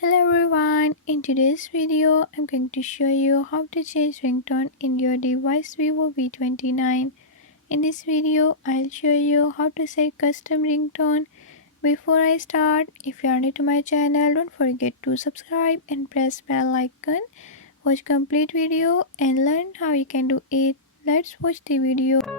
Hello everyone, in today's video I'm going to show you how to change ringtone in your device Vivo V29. In this video I'll show you how to set custom ringtone. Before I start, if you are new to my channel, don't forget to subscribe and press bell icon. Watch complete video and learn how you can do it. Let's watch the video.